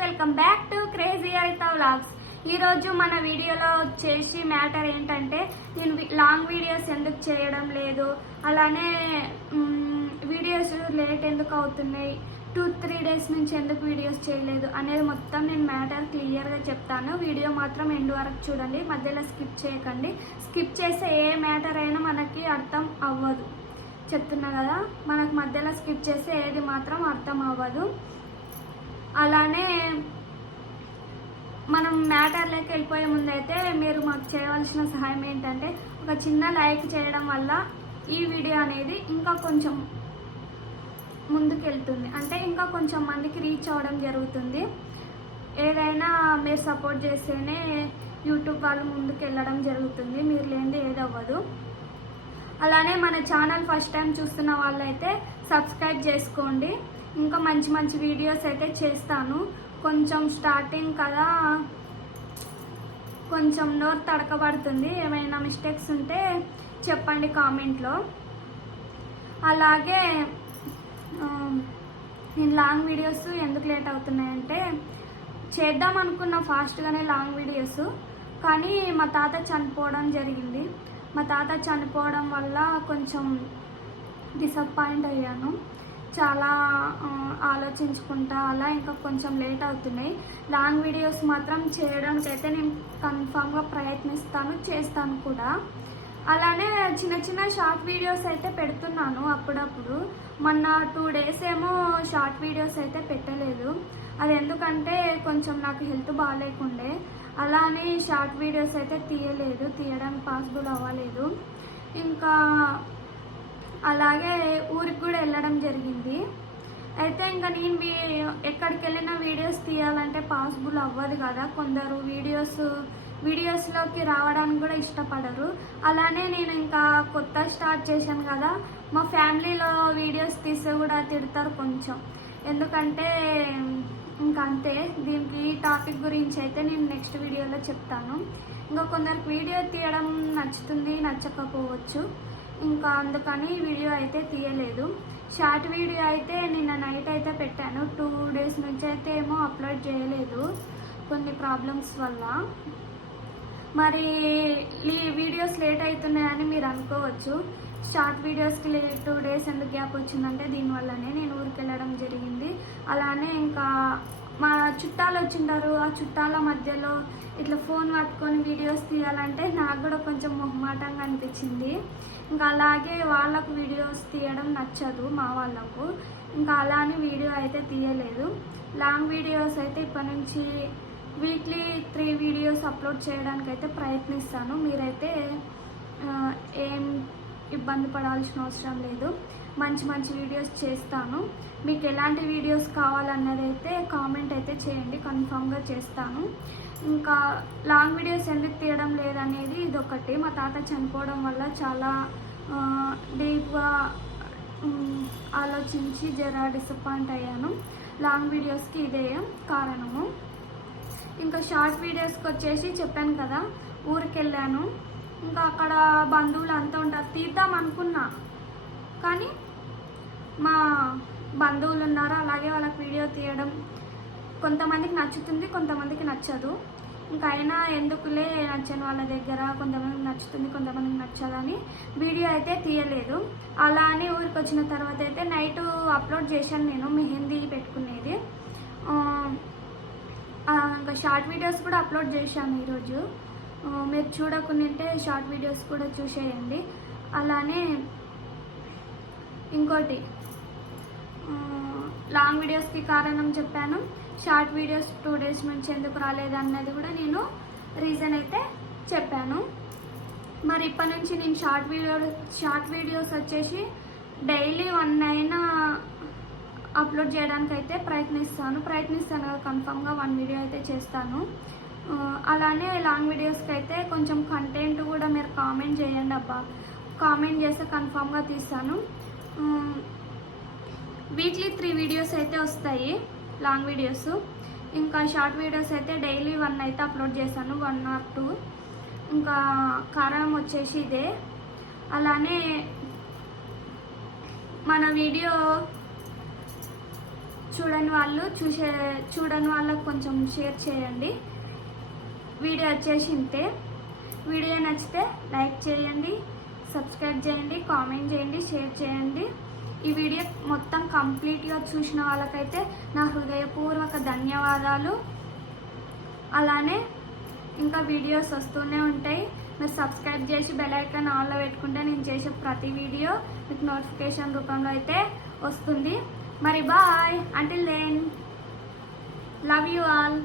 Welcome back to crazy Haritha vlogs. ఈరోజు మన వీడియోలో వచ్చేసి మ్యాటర్ ఏంటంటే నేను లాంగ్ వీడియోస్ ఎందుకు చేయడం లేదు? అలానే వీడియోస్ లేట్ ఎందుకు అవుతున్నాయి? టూ త్రీ డేస్ నుంచి ఎందుకు వీడియోస్ చేయలేదు? అనేది మొత్తం నేను మ్యాటర్ క్లియర్గా చెప్తాను. వీడియో మాత్రం ఎండ్ వరకు చూడండి. మధ్యలో స్కిప్ చేయకండి. స్కిప్ చేస్తే ఏ మ్యాటర్ అయినా మనకి అర్థం అవ్వదు. చెప్తున్నా కదా? మనకు మధ్యలో స్కిప్ చేస్తే ఏది మాత్రం అర్థం అవ్వదు. అలానే మనం మ్యాటర్లోకి వెళ్ళిపోయే ముందు అయితే మీరు మాకు చేయవలసిన సహాయం ఏంటంటే ఒక చిన్న లైక్ చేయడం వల్ల ఈ వీడియో అనేది ఇంకా కొంచెం ముందుకెళ్తుంది. అంటే ఇంకా కొంచెం మందికి రీచ్ అవ్వడం జరుగుతుంది. ఏదైనా మీరు సపోర్ట్ చేస్తేనే యూట్యూబ్ వాళ్ళు ముందుకు వెళ్ళడం జరుగుతుంది. మీరు లేనిది ఏదవ్వదు. అలానే మన ఛానల్ ఫస్ట్ టైం చూస్తున్న వాళ్ళైతే సబ్స్క్రైబ్ చేసుకోండి. ఇంకా మంచి మంచి వీడియోస్ అయితే చేస్తాను. కొంచెం స్టార్టింగ్ కదా కొంచెం నోరు తడకబడుతుంది. ఏమైనా మిస్టేక్స్ ఉంటే చెప్పండి కామెంట్లో అలాగే నేను లాంగ్ వీడియోస్ ఎందుకు లేట్ అవుతున్నాయంటే చేద్దాం అనుకున్న ఫాస్ట్గానే లాంగ్ వీడియోస్ కానీ మా తాత చనిపోవడం జరిగింది. మా తాత చనిపోవడం వల్ల కొంచెం డిసప్పాయింట్ అయ్యాను. చాలా ఆలోచించుకుంటా అలా ఇంకా కొంచెం లేట్ అవుతున్నాయి. లాంగ్ వీడియోస్ మాత్రం చేయడానికి అయితే నేను కన్ఫామ్గా ప్రయత్నిస్తాను చేస్తాను కూడా. అలానే చిన్న చిన్న షార్ట్ వీడియోస్ అయితే పెడుతున్నాను అప్పుడప్పుడు. మొన్న టూ డేస్ ఏమో షార్ట్ వీడియోస్ అయితే పెట్టలేదు. అది ఎందుకంటే కొంచెం నాకు హెల్త్ బాగాలేకుండే. అలా అని షార్ట్ వీడియోస్ అయితే తీయలేదు తీయడానికి పాసిబుల్ అవ్వలేదు. ఇంకా అలాగే ఊరికి కూడా వెళ్ళడం జరిగింది. అయితే ఇంకా నేను వీ- ఎక్కడికి వెళ్ళినా వీడియోస్ తీయాలంటే పాసిబుల్ అవ్వదు కదా. కొందరు వీడియోస్ వీడియోస్లోకి రావడానికి కూడా ఇష్టపడరు. అలానే నేను ఇంకా కొత్త స్టార్ట్ చేశాను కదా. మా ఫ్యామిలీలో వీడియోస్ తీస్తే కూడా తిడతారు కొంచెం. ఎందుకంటే ఇంకంతే అంతే. దీనికి ఈ టాపిక్ గురించి అయితే నేను నెక్స్ట్ వీడియోలో చెప్తాను. ఇంకా కొందరికి వీడియో తీయడం నచ్చుతుంది నచ్చకపోవచ్చు. ఇంకా అందుకని వీడియో అయితే తీయలేదు. షార్ట్ వీడియో అయితే నిన్న నైట్ అయితే పెట్టాను. టూ డేస్ నుంచి అయితే ఏమో అప్లోడ్ చేయలేదు. కొన్ని ప్రాబ్లమ్స్ వల్ల. మరి ఈ వీడియోస్ లేట్ అవుతున్నాయని మీరు అనుకోవచ్చు. షార్ట్ వీడియోస్కి టూ డేస్ ఎందుకు గ్యాప్ వచ్చిందంటే దీనివల్లనే నేను ఊరికి వెళ్ళడం జరిగింది. అలానే ఇంకా మా చుట్టాలు వచ్చింటారు ఆ చుట్టాల మధ్యలో ఇట్లా ఫోన్ పట్టుకొని వీడియోస్ తీయాలంటే నాకు కూడా కొంచెం మొహమాటంగా అనిపించింది. ఇంకా అలాగే వాళ్ళకు వీడియోస్ తీయడం నచ్చదు మా వాళ్ళకు. ఇంకా అలా అని వీడియో అయితే తీయలేదు. లాంగ్ వీడియోస్ అయితే ఇప్పటి నుంచి వీక్లీ త్రీ వీడియోస్ అప్లోడ్ చేయడానికి అయితే ప్రయత్నిస్తాను. మీరైతే ఇబ్బంది పడాల్సిన అవసరం లేదు. మంచి మంచి వీడియోస్ చేస్తాను. మీకు ఎలాంటి వీడియోస్ కావాలన్నది అయితే కామెంట్ అయితే చేయండి. కన్ఫామ్గా చేస్తాను. ఇంకా లాంగ్ వీడియోస్ ఎందుకు తీయడం లేదనేది ఇదొకటి. మా తాత చనిపోవడం వల్ల చాలా డీప్గా ఆలోచించి జర డిసప్పాయింట్ అయ్యాను. లాంగ్ వీడియోస్కి ఇదే కారణము. ఇంకా షార్ట్ వీడియోస్కి వచ్చేసి చెప్పాను కదా ఊరికి వెళ్ళాను ఇంకా అక్కడ బంధువులు అంతా ఉంటారు. తీద్దాం కానీ మా బంధువులు ఉన్నారు అలాగే వాళ్ళకి వీడియో తీయడం కొంతమందికి నచ్చుతుంది కొంతమందికి నచ్చదు. ఇంకా అయినా ఎందుకులే నచ్చని వాళ్ళ దగ్గర కొంతమందికి నచ్చుతుంది కొంతమందికి నచ్చదని వీడియో అయితే తీయలేదు. అలా అని ఊరికి వచ్చిన తర్వాత అయితే నైట్ అప్లోడ్ చేశాను నేను మెహందీ పెట్టుకునేది. ఇంకా షార్ట్ వీడియోస్ కూడా అప్లోడ్ చేశాను ఈరోజు. మీరు చూడకుండా షార్ట్ వీడియోస్ కూడా చూసేయండి. అలానే ఇంకోటి లాంగ్ వీడియోస్కి కారణం చెప్పాను. షార్ట్ వీడియోస్ టూ డేస్ నుంచి ఎందుకు రాలేదన్నది కూడా నేను రీజన్ అయితే చెప్పాను. మరి ఇప్పటి నుంచి నేను షార్ట్ వీడియో షార్ట్ వీడియోస్ వచ్చేసి డైలీ వన్ అయినా అప్లోడ్ చేయడానికి అయితే ప్రయత్నిస్తాను. ప్రయత్నిస్తాను కదా కన్ఫామ్గా వన్ వీడియో అయితే చేస్తాను. అలానే లాంగ్ వీడియోస్కి అయితే కొంచెం కంటెంట్ కూడా మీరు కామెంట్ చేయండి అబ్బా. కామెంట్ చేస్తే కన్ఫామ్గా తీస్తాను. వీక్లీ త్రీ వీడియోస్ అయితే వస్తాయి. Long videos. ఇంకా షార్ట్ వీడియోస్ అయితే డైలీ వన్ అయితే అప్లోడ్ చేశాను వన్ ఆర్ టూ. ఇంకా కారణం వచ్చేసి ఇదే. అలానే మన వీడియో చూడని వాళ్ళు చూసే చూడని వాళ్ళకి కొంచెం షేర్ చేయండి. వీడియో వచ్చేసి ఇంతే. వీడియో నచ్చితే లైక్ చేయండి. సబ్స్క్రైబ్ చేయండి కామెంట్ చేయండి షేర్ చేయండి. ఈ వీడియో మొత్తం కంప్లీట్గా చూసిన వాళ్ళకైతే నా హృదయపూర్వక ధన్యవాదాలు. అలానే ఇంకా వీడియోస్ వస్తూనే ఉంటాయి. మీరు సబ్స్క్రైబ్ చేసి బెల్ ఐకాన్ ఆన్లో పెట్టుకుంటే నేను చేసే ప్రతి వీడియో మీకు నోటిఫికేషన్ రూపంలో అయితే వస్తుంది. మరి bye until then love you all